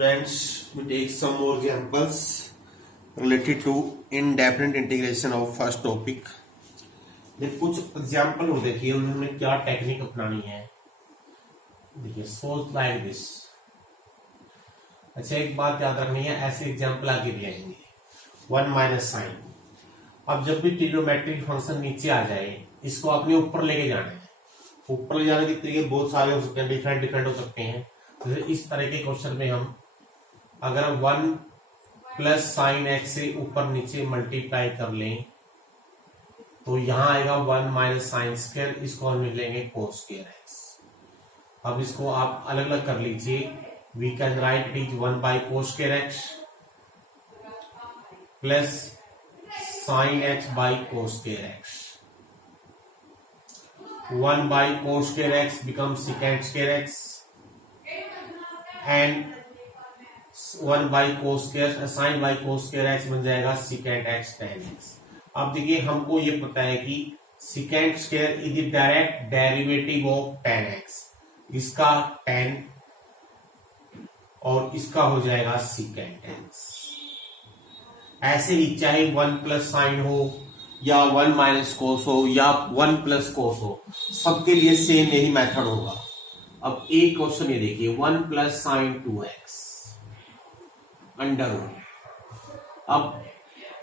Friends, we take some more examples related to indefinite integration of first topic. देखिए कुछ example और देखिए उन्होंने क्या टेक्निक अपनानी है. देखिए सपोज लाइक दिस. अच्छा, एक बात याद रखनी है, ऐसे एग्जाम्पल आगे भी आएंगे. 1 माइनस साइन. अब जब भी ट्रिग्नोमेट्रिक फंक्शन नीचे आ जाए, इसको आपने ऊपर लेके जाना है. ऊपर ले जाने के तरीके बहुत सारे हो सकते हैं, डिफरेंट डिफरेंट हो सकते हैं. जैसे इस तरह के क्वेश्चन में हम अगर 1 प्लस साइन एक्स से ऊपर नीचे मल्टीप्लाई कर लें तो यहां आएगा 1 माइनस साइन स्क्वायर. इसको हम लिख लेंगे कोस स्क्वायर एक्स. अब इसको आप अलग अलग कर लीजिए. We can write it is 1 by cos square x plus sine x by cos square x. 1 by cos square x become second square x and 1 by cos square sine by cos square x बन जाएगा second x ten x. अब देखिए हमको ये पता है कि second square is the direct derivative of ten x. इसका 10 और इसका हो जाएगा सेकेंड एक्स. ऐसे ही चाहे 1 प्लस साइन हो या 1 माइनस कोस हो या 1 प्लस कोस हो, सबके लिए सेम यही मेथड होगा. अब एक क्वेश्चन ये देखिए 1 plus sign 2x under root. अब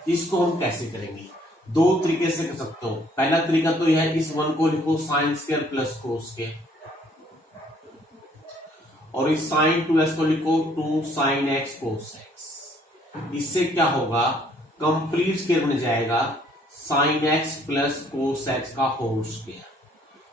इसको हम कैसे करेंगे? दो तरीके से कर सकते हो. पहला तरीका तो यह है, इस 1 को लिखो sign square plus cos square और इस साइन 2x को लिखो 2 साइन एक्स कोस एक्स. इससे क्या होगा, कंप्लीट स्क्वायर बन जाएगा sine x plus cos x का होल स्क्वायर.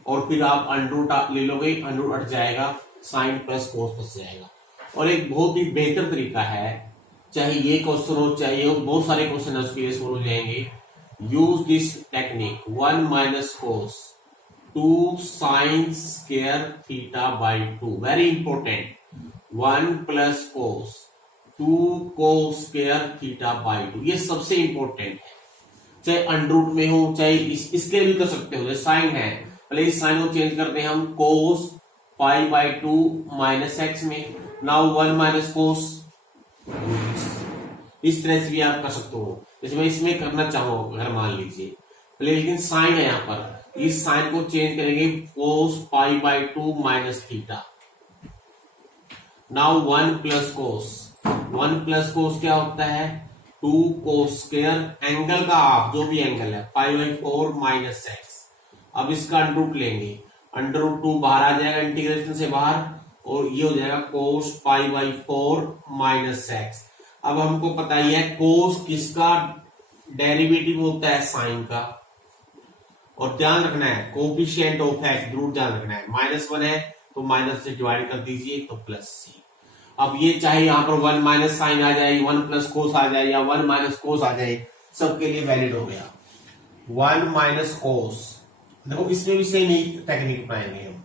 और फिर आप अंडर रूट ले लोगे, अंडर रूट हट जाएगा, साइन प्लस कोस बच जाएगा. और एक बहुत ही बेहतर तरीका है, चाहे ये क्वेश्चन हो चाहे बहुत सारे क्वेश्चन है उसके लिए सोल्व हो जाएंगे. Use this technique 1 minus cos 2 sine square theta by 2. Very important. 1 plus cos 2 cos square theta by 2. ये सबसे इंपॉर्टेंट है. चाहे अंडर रूट में हो चाहे इसके भी कर सकते हो. जैसे साइन है, पहले इस साइन को चेंज करते हैं हम कोस पाई बाई 2 माइनस एक्स में. नाउ 1 माइनस कोस. इस तरह से भी आप कर सकते हो. जैसे मैं इसमें करना चाहूँ, अगर मान लीजिए पहले, लेकिन साइन है यहां पर, इस साइन को चेंज करेंगे cos pi by 2 minus theta. Now 1 plus cos. 1 plus cos क्या होता है? 2 कोस स्क्वायर एंगल का हाफ, जो भी एंगल है, पाई बाई 4 माइनस एक्स. अब इसका अंडर रूट लेंगे, अंडर रूट 2 बाहर आ जाएगा इंटीग्रेशन से बाहर और ये हो जाएगा कोस पाई बाई 4 माइनस एक्स. अब हमको पता ही है कोस किसका डेरिवेटिव होता है? साइन का. और ध्यान रखना है कोफिशिएंट ऑफ एक्स जरूर ध्यान रखना है. -1 है तो माइनस से डिवाइड कर दीजिए तो प्लस सी. अब ये चाहे यहां पर 1 माइनस साइन आ जाए, 1 प्लस कोस आ जाए या 1 माइनस कोस आ जाए, सबके लिए वैलिड हो गया. 1 माइनस कोस. देखो इसमें भी सेम ही टेक्निक अपनाएंगे हम.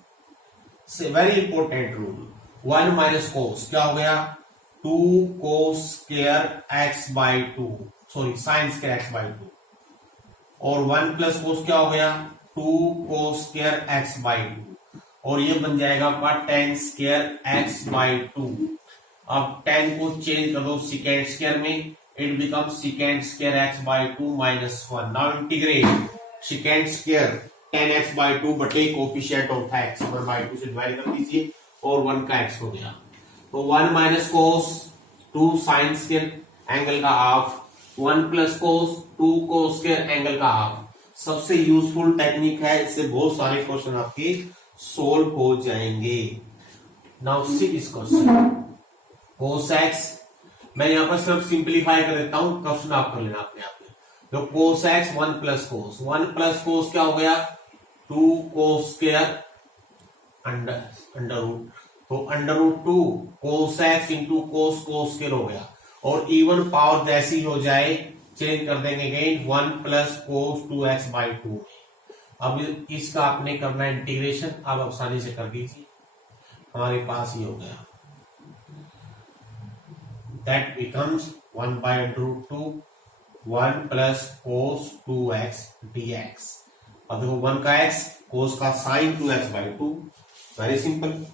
Very important rule. 1 माइनस कोस क्या हो गया? 2 cos square x by 2, sorry sine square x by 2. और 1 प्लस कोस क्या हो गया? 2 कोस स्क्वायर एक्स बाई 2. और ये बन जाएगा आपका 10 स्क्वायर एक्स बाई 2. अब 10 को चेंज कर दो सेकेंड स्क्वायर में, it become second square x by 2 minus 1. Now integrate second square 10x by 2 बटे कोफिशिएंट ऑफ x 1 बाई 2 से डिवाइड कर दीजिए और 1 का x हो गया. तो 1 minus cos 2 sine square angle का half, 1 plus cos 2 cos square angle का हाफ. सबसे यूजफुल टेक्निक है, इससे बहुत सारे क्वेश्चन आपके सोल्व हो जाएंगे. Now see this question cos x. मैं यहां पर सिर्फ सिंप्लीफाई कर देता हूं, क्वेश्चन आप कर लेना अपने आप. तो cos x 1 plus cos. 1 plus cos क्या हो गया? 2 कोस स्क्वायर अंडर रूट. तो under root 2 cos x into cos cos square हो गया. और इवन पावर जैसी हो जाए चेंज कर देंगे again 1 plus cos 2x by 2. अब इसका आपने करना है इंटीग्रेशन. आप आसानी से कर दीजिए, हमारे पास ये हो गया. That becomes 1 by under root 2 1 plus cos 2x dx. अब देखो 1 का x, कोस का sign 2x by 2. Very simple.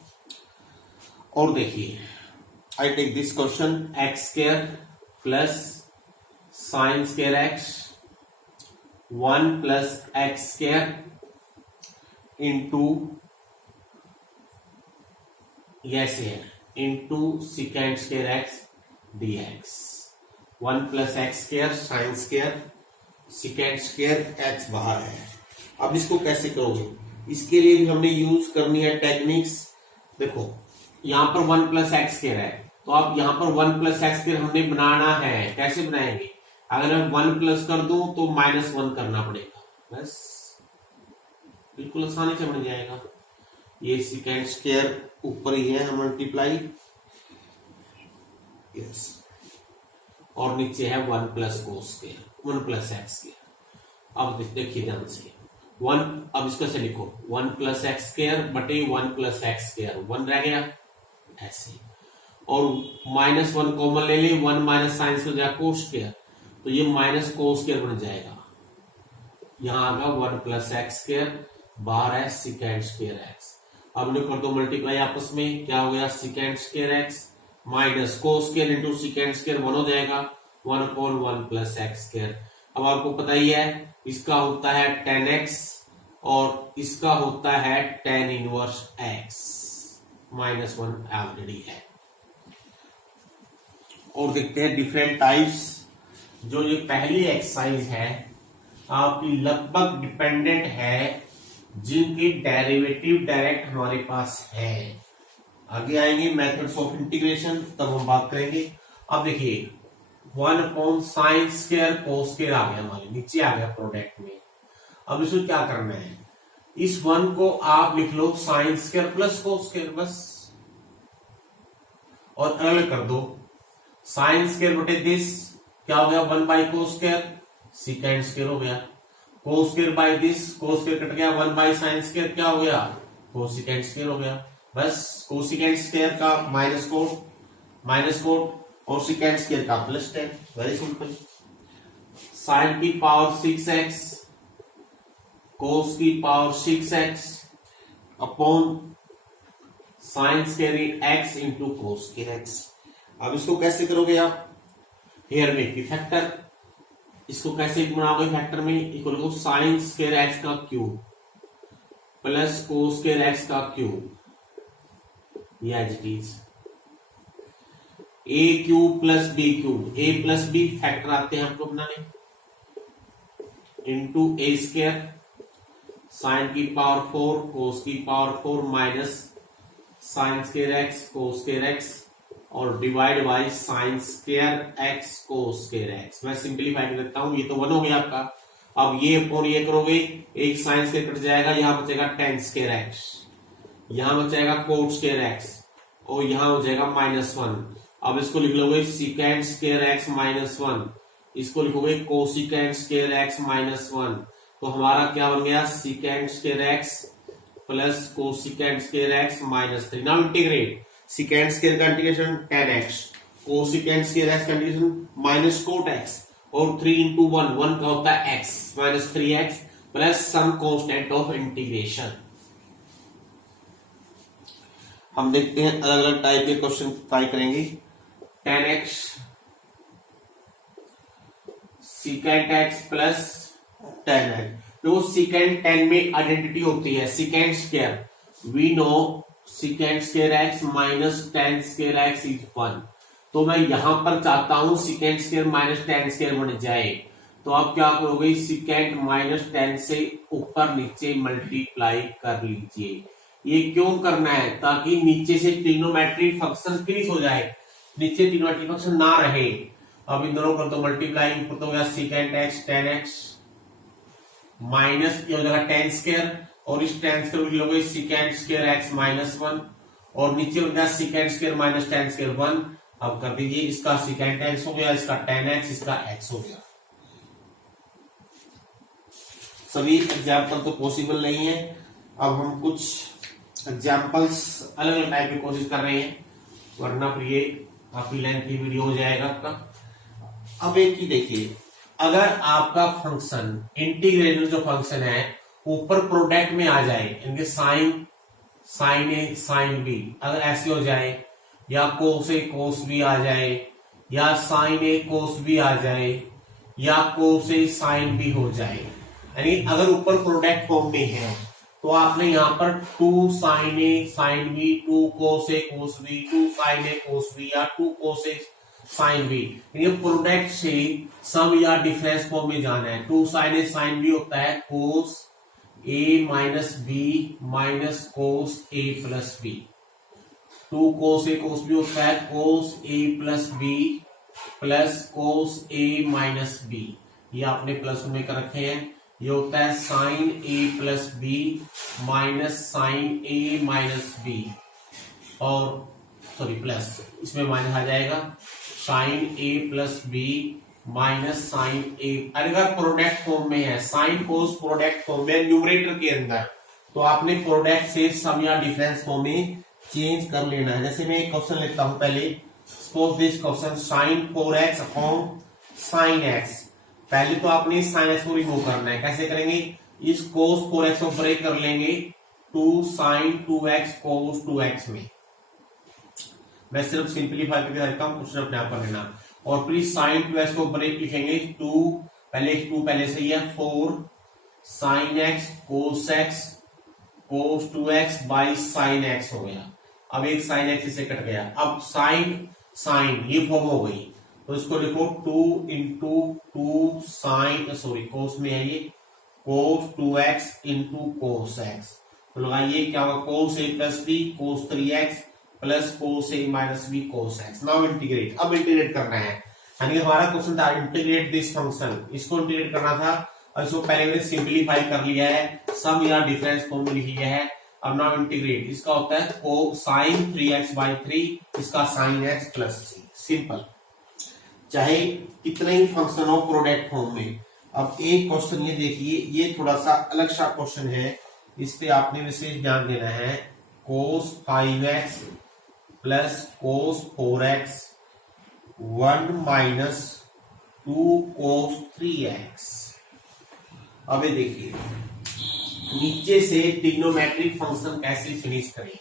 और देखिए I take this question x square plus sin square x 1 plus x square into yes here into secant square x dx 1 plus x square sin square secant square x बाहर है। अब इसको कैसे करोगे, इसके लिए भी हमने यूज करनी है टेक्निक्स। देखो यहां पर 1 प्लस एक्स स्क्वायर है, तो अब यहां पर 1 प्लस एक्स स्क्वायर हमने बनाना है। कैसे बनाएंगे, अगर मैं 1 प्लस कर दूं तो -1 करना पड़ेगा, बस बिल्कुल आसानी से बन जाएगा। ये सेकेंड स्क्वायर ऊपर ही है मल्टीप्लाई यस, और नीचे है 1 plus cos square 1 plus x square. अब देखिए ध्यान से 1, अब इसको से लिखो 1 प्लस एक्स स्क्वायर बटे 1 प्लस एक्स स्क्वायर 1 रह गया ऐसे, और -1 कॉमन ले ली 1 माइनस साइन से हो जाएगा कोस स्क्वायर, तो ये माइनस कोस स्क्वायर बन जाएगा। यहां आगा 1 प्लस एक्स स्क्वायर, बाहर है सेकेंड स्क्वायर एक्स। अब इन्हें कर दो मल्टीप्लाई आपस में, क्या हो गया second square x minus cos square into second square 1 हो जाएगा 1/1 प्लस एक्स स्क्वायर। अब आपको पता ही है इसका होता है tan x और इसका होता है tan इनवर्स x, -1 ऑलरेडी है। और देखते हैं डिफरेंट टाइप्स। जो ये पहली एक्सरसाइज है आपकी लगभग डिपेंडेंट है, जिनकी डेरिवेटिव डायरेक्ट हमारे पास है। आगे आएंगे मेथड्स ऑफ इंटीग्रेशन, तब हम बात करेंगे। अब देखिए 1 साइन स्क्वायर कोस स्क्वायर आ गया, हमारे नीचे आ गया प्रोडक्ट में। अब इसको क्या करना है, इस 1 को आप लिख लो sine square plus cos square बस, और अलग कर दो साइन स्क्वायर बटे दिस क्या हो गया 1 by cos square second square हो गया, cos square by this cos square cut गया 1 बाई साइन स्क्वायर क्या हो गया कोसिकेंट स्क्वायर हो गया। बस कोसिकेंट स्क्वायर का माइनस कोड और सेकेंड स्क्वायर का +10, वेरी सिंपल। साइन की पावर 6x कोस की power 6x upon sine square x into cos square x। अब इसको कैसे करोगे आप, हेयर में की फैक्टर, इसको कैसे बनाओगे फैक्टर में, equal to sine square x का cube plus cos square x का क्यूब, ये as it is a cube plus b cube, a plus b factor आते हैं हमको बनाने, इंटू a स्क्वायर साइन की पावर 4 कोस की power 4 minus sine square x cos square x और divide by sine square x cos square x। मैं simplify कर देता हूं, ये तो 1 हो गया आपका। अब ये अपॉन ये करोगे, एक साइन स्क्वायर कट जाएगा, यहां बचेगा tan स्क्वायर x, यहां बचेगा कोट स्क्वायर x और यहां हो जाएगा -1। अब इसको लिख लोगे सेकेंड स्क्वायर x -1, इसको लिखोगे कोसिकेंट स्क्वायर x -1, तो हमारा क्या बन गया second square x plus cosecant square x -3। Now integrate second square का integration tan x, cosecant square x का इंटीग्रेशन माइनस कोट x, और 3 इंटू 1 का होता है x -3x plus some constant of integration. हम देखते हैं अलग अलग टाइप के क्वेश्चन ट्राई करेंगे। tan x secant x प्लस tan x, तो secant tan में आइडेंटिटी होती है secant square, we know secant square x minus tan square x is 1, तो मैं यहां पर चाहता हूं secant square minus tan square बन जाए, तो आप क्या करोगे secant माइनस tan से ऊपर नीचे मल्टीप्लाई कर लीजिए। ये क्यों करना है, ताकि नीचे से ट्रिग्नोमेट्रिक फंक्शन फिनिश हो जाए, नीचे ट्रिग्नोमेट्रिक फंक्शन ना रहे। अब इन दोनों कर दो मल्टीप्लाई, ऊपर तो हो गया secant x tan x minus ये हो जाएगा tan स्क्वायर, और इस tan स्क्वायर को लोगे secant स्क्वायर x -1, और नीचे हो गया secant square minus tan square 1। अब कर दीजिए, इसका secant x हो गया, इसका tan x, इसका x हो गया। सभी एग्जाम्पल तो पॉसिबल नहीं है, अब हम कुछ एग्जाम्पल्स अलग अलग टाइप की कोशिश कर रहे हैं, वरना फिर ये काफी लेंथी वीडियो हो जाएगा आपका। अब एक ही देखिए, अगर आपका फंक्शन इंटीग्रेशन जो फंक्शन है ऊपर प्रोडक्ट में आ जाए, इनके साइन ए साइन बी अगर ऐसे हो जाए, या कोस ए कोस बी आ जाए, या साइन ए कोस बी आ जाए, या कोस ए साइन बी हो जाए। यानी अगर ऊपर प्रोडक्ट फॉर्म में है तो आपने यहाँ पर 2 साइन ए साइन बी, 2 कोस ए कोस बी, 2 साइन ए कोस बी या 2 कोस ए साइन बी, ये प्रोडक्ट से सम या डिफरेंस फॉर्म में जाना है। 2 साइन ए साइन बी होता है कोस A minus B minus cos A plus B. 2 cos A cos B होता है कोस ए plus B plus cos A minus B, ये आपने प्लस में कर रखे हैं। ये होता है साइन ए प्लस बी माइनस साइन ए माइनस बी, और सॉरी प्लस, इसमें माइनस आ जाएगा साइन ए प्लस बी माइनस साइन ए। अगर प्रोडक्ट फॉर्म में है, साइन कोस प्रोडक्ट फॉर्म में न्यूमरेटर के अंदर, तो आपने प्रोडक्ट से सम या डिफरेंस फॉर्म में चेंज कर लेना है। जैसे मैं एक क्वेश्चन लिखता हूं पहले, suppose this question sign 4x upon sine x. पहले तो आपने साइन एक्स को रिमूव करना है। कैसे करेंगे, इस कोस 4x को ब्रेक कर लेंगे 2 साइन 2x कोस 2x में। मैं सिर्फ सिंपलीफाई करके रखता हूं, क्वेश्चन अपने आप कर लेना। और फिर साइन 2x को ब्रेक लिखेंगे 2 पहले से ही है 4 sine x cos x cos 2x by sine x हो गया। अब एक साइन x इसे कट गया। अब साइन साइन ये फॉर्म हो गई, तो इसको लिखो 2 इंटू 2 साइन सॉरी कोस में है ये कोस 2x इंटू कोस x। तो लगाइए क्या होगा, cos a plus B cos 3x plus cos A minus B cos x. Now integrate, अब इंटीग्रेट करना है। यानी हमारा क्वेश्चन था इंटीग्रेट दिस फंक्शन, इसको इंटीग्रेट करना था और इसको पहले मैंने सिंपलीफाई कर लिया है, सम या डिफरेंस फॉर्म में लिख लिया है। अब नाउ इंटीग्रेट, इसका होता है को साइन 3x बाई 3, इसका साइन x प्लस सी। सिंपल, चाहे कितना ही फंक्शन हो प्रोडक्ट फॉर्म में। अब एक क्वेश्चन ये देखिए, ये थोड़ा सा अलग सा क्वेश्चन है, इस पे आपने विशेष ध्यान देना है। कोस 5x plus cos 4x 1 minus 2 कोस 3x। अब ये देखिए नीचे से ट्रिग्नोमेट्रिक फंक्शन कैसे फिनिश करें,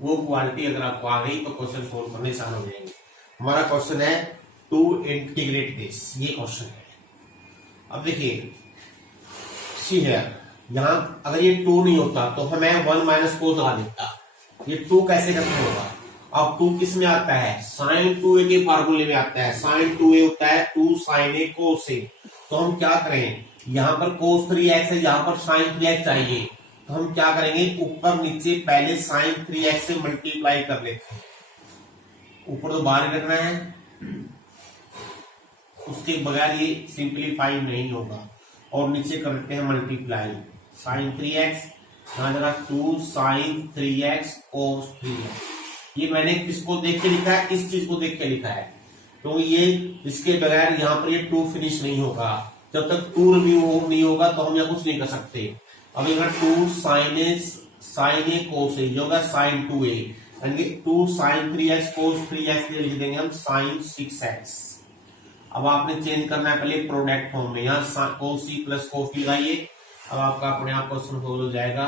वो क्वालिटी अगर आपको आ गई तो क्वेश्चन सोल्व करने आसान हो जाएंगे। हमारा क्वेश्चन है टू इंटीग्रेट दिस, ये क्वेश्चन है। अब देखिए सी है, यहां अगर ये 2 नहीं होता तो हमें 1 माइनस कोस लगा देता। ये 2 कैसे करते होगा, अब 2 किस में आता है, साइन 2a के फार्मूले में आता है। साइन 2a होता है 2 साइन ए कोस ए। तो हम क्या करें, यहां पर कोस 3x है, यहां पर साइन 3x चाहिए, तो हम क्या करेंगे, ऊपर नीचे पहले साइन 3x से मल्टीप्लाई कर लेते हैं। ऊपर तो बाहर रखना है, उसके बगैर ये सिंप्लीफाई नहीं होगा। और नीचे करते हैं मल्टीप्लाई साइन 3x, यहां जरा 2 साइन 3x कोस 3x। ये मैंने किसको देख के लिखा है, इस चीज को देख के लिखा है, तो ये इसके बगैर यहाँ पर ये 2 फिनिश नहीं होगा। जब तक 2 रिमूव नहीं होगा तो हम यहाँ कुछ नहीं कर सकते। अब यहाँ 2 साइन ए कोस ए जो होगा साइन 2a, यानी 2 साइन 3x कोस 3x लिख देंगे हम साइन 6x। अब आपने चेंज करना है पहले प्रोडक्ट फॉर्म में, यहाँ कोस सी प्लस कोस डी लगाइए। अब आपका अपने आप क्वेश्चन सोल्व हो जाएगा।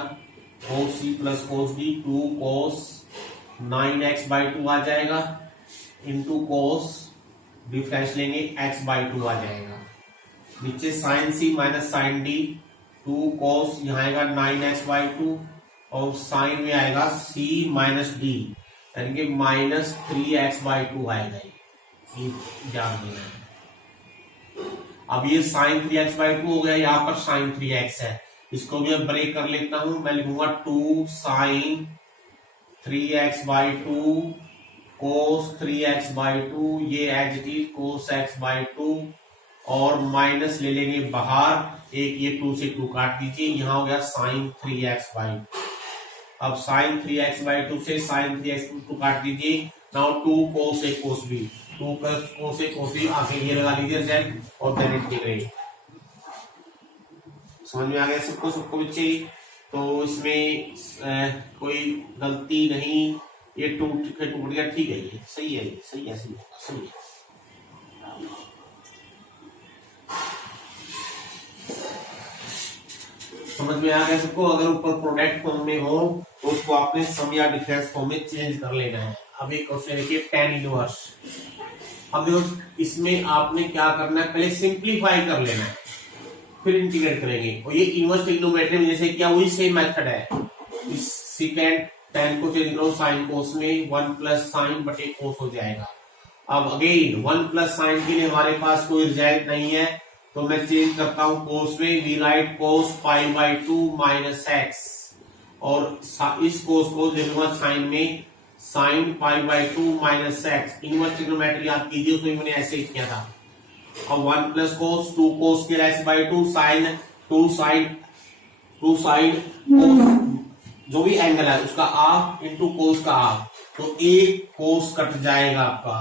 Cos C plus cos D 2 cos 9x by 2 आ जाएगा इंटू कोस डिफरेंस लेंगे x बाई 2 आ जाएगा। नीचे sine C minus sine D 2 cos यहाँ आएगा 9x बाई 2 और साइन में आएगा c माइनस डी यानी कि माइनस 3x बाई 2 आएगा। ये ध्यान देना है। अब ये साइन 3x बाई 2 हो गया, यहाँ पर साइन 3x है, इसको भी अब ब्रेक कर लेता हूं। मैं लिखूंगा 2 sign 3x by 2 cos 3x by 2, ये as it is cos x by 2 और माइनस ले लेंगे बाहर, एक ये 2 से 2 काट दीजिए, यहां हो गया साइन 3x बाई 2। अब साइन 3x बाई 2 से साइन 3x 2 काट दीजिए। नाउ 2 कोस ए कोस बी, 2 प्लस कोस ए कोस बी, आगे ये लगा लीजिए रिजल्ट और देन इंटीग्रेट। समझ में आ गया सबको बच्चे? तो इसमें कोई गलती नहीं, ये टूट गया, ठीक है, ये सही है, सही है। समझ में आ गया सबको? अगर ऊपर प्रोडक्ट फॉर्म में हो तो उसको आपने सम या डिफरेंस फॉर्म में चेंज कर लेना है। अब एक क्वेश्चन देखिए tan इनवर्स। अब देखो इसमें आपने क्या करना है, पहले सिंप्लीफाई कर लेना है फिर इंटीग्रेट करेंगे। और ये इनवर्स ट्रिग्नोमेट्री में जैसे क्या वही सेम मेथड है। इस सेकेंड tan को चेंज करो साइन कोस में, 1 प्लस साइन बटे कोस हो जाएगा। अब अगेन 1 प्लस साइन के लिए हमारे पास कोई रिजल्ट नहीं है तो मैं चेंज करता हूं कोस में, we write cos pi by 2 minus x, और इस कोस को लिखूंगा साइन में, sine pi by 2 minus x. Inverse trigonometry याद कीजिए, उसमें मैंने ऐसे ही किया था। अब 1 प्लस कोस 2 कोस के x by 2 sine 2 sine cos जो भी एंगल है उसका हाफ इंटू कोस का हाफ, तो एक कोस कट जाएगा आपका,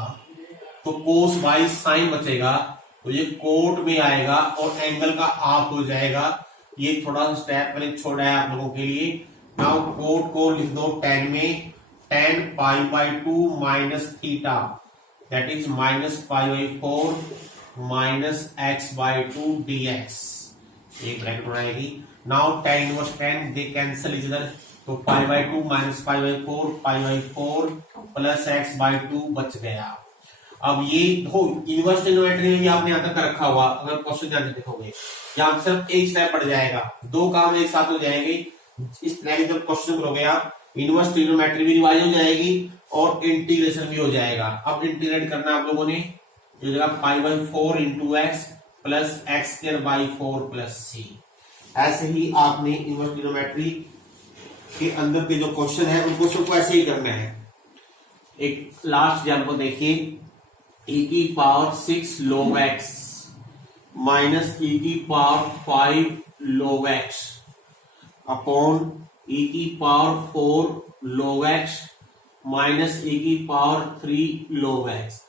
तो कोस बाई साइन बचेगा, तो ये कोट में आएगा और एंगल का हाफ हो जाएगा। ये थोड़ा सा स्टेप मैंने छोड़ा है आप लोगों के लिए। नाउ कोट को लिख दो tan में, tan pi by 2 minus theta, that is minus pi by 4 minus x by 2 dx। एक ब्रैकेट बनाएगी। नाउ tan इनवर्स tan दे कैंसिल इच अदर, तो पाई by 2 minus pi by 4 pi by 4 plus x by 2 बच गया। अब ये हो inverse trigonometry में आपने यहां तक रखा हुआ, अगर क्वेश्चन ध्यान से देखोगे यहां सिर्फ एक स्टेप बढ़ जाएगा, दो काम एक साथ हो जाएंगे। इस तरह के जब क्वेश्चन करोगे आप, इनवर्स ट्रिग्नोमेट्री भी रिवाइज हो जाएगी और इंटीग्रेशन भी हो जाएगा। अब इंटीग्रेट करना आप लोगों ने, जो जगह pi by 4 into x plus x square by 4 plus C. ऐसे ही आपने इनवर्स ट्रिग्नोमेट्री के अंदर के जो क्वेश्चन है उनको सबको ऐसे ही करना है। एक लास्ट एग्जांपल देखिए, e की power 6 log x minus e की power 5 log x upon e की power 4 log x minus e की पावर 3 log x।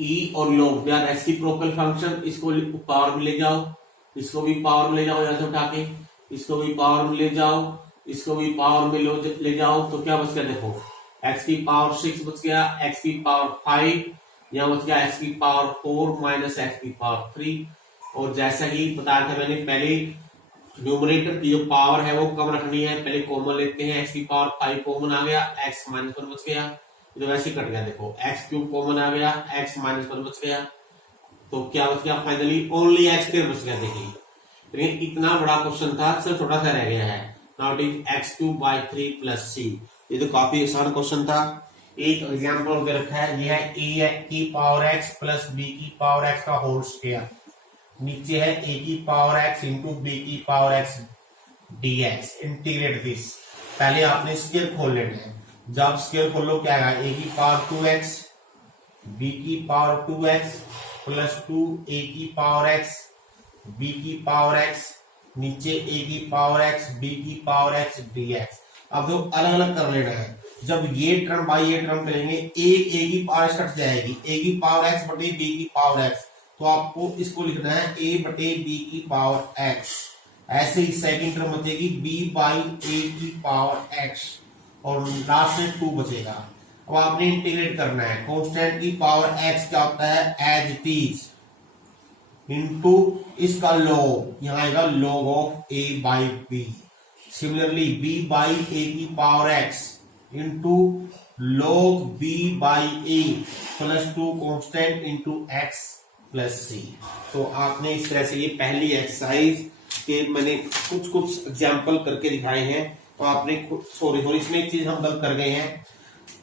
e और log यार रेसिप्रोकल फंक्शन, इसको पावर में ले जाओ, इसको भी पावर में ले जाओ, यहां से उठा के इसको भी पावर में ले जाओ, इसको भी पावर में ले जाओ, तो क्या बच गया देखो, x की पावर 6 बच गया, x की पावर 5, यहाँ बच गया x की पावर 4 माइनस x की पावर 3। और जैसा ही बताया था मैंने, पहले न्यूमरेटर की जो पावर है वो कम रखनी है, पहले कॉमन लेते हैं, x की पावर 5 कॉमन आ गया, x माइनस 1 बच गया, तो वैसे कट गया देखो, x क्यूब कॉमन आ गया, x माइनस 1 बच गया, तो क्या बच गया फाइनली ओनली x स्क्वायर बच गया। देखिए लेकिन इतना बड़ा क्वेश्चन था, सिर्फ छोटा सा रह गया है। Now it is x cube by 3 plus C. ये तो काफी आसान क्वेश्चन था। एक एग्जाम्पल दे रखा है, ये है ए की पावर एक्स प्लस बी की पावर एक्स का होल स्क्वायर, नीचे है ए की पावर एक्स इंटू बी की power x dx. Integrate this, पहले आपने स्क्वायर खोल लेना है, जब स्क्वायर खोलो क्या आएगा, ए की पावर 2x बी की पावर 2x प्लस 2 ए की पावर एक्स बी की पावर एक्स, नीचे ए की पावर एक्स बी की पावर एक्स डीएक्स। अब तो अलग अलग कर लेना है, जब ये टर्म बाई ये टर्म करेंगे, एक ए की पावर एक्स कट जाएगी, ए की पावर एक्स बटे बी की पावर एक्स, तो आपको इसको लिखना है ए बटे बी की पावर एक्स। ऐसे ही सेकंड टर्म बचेगी बी बाई ए की पावर एक्स, और लास्ट में 2 बचेगा। अब आपने इंटीग्रेट करना है, कांस्टेंट की पावर एक्स क्या होता है एज इट इज, इंटू इसका लॉग, यहां आएगा log of A by B. Similarly B by A की power x into log B by A plus 2 constant into x plus C. तो आपने इस तरह से ये पहली एक्सरसाइज के मैंने कुछ एग्जाम्पल करके दिखाए हैं। तो आपने सॉरी इसमें एक चीज हम गलत कर गए हैं,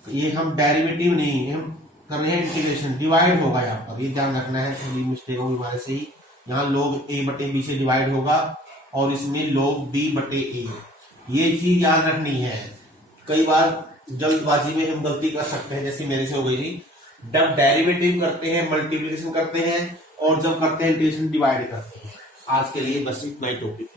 ये हम डेरिवेटिव नहीं हम कर रहे हैं, इंटीग्रेशन डिवाइड होगा यहाँ पर, ये ध्यान रखना है, थोड़ी मिस्टेक होगी हमारे से ही। यहाँ log a बटे b से डिवाइड होगा और इसमें log b बटे a, ये चीज याद रखनी है। कई बार जल्दबाजी में हम गलती कर सकते हैं, जैसे मेरे से हो गई थी, जब डेरिवेटिव करते हैं मल्टीप्लिकेशन करते हैं और जब करते हैं इंटीग्रेशन डिवाइड करते हैं। आज के लिए बस इतना ही टॉपिक।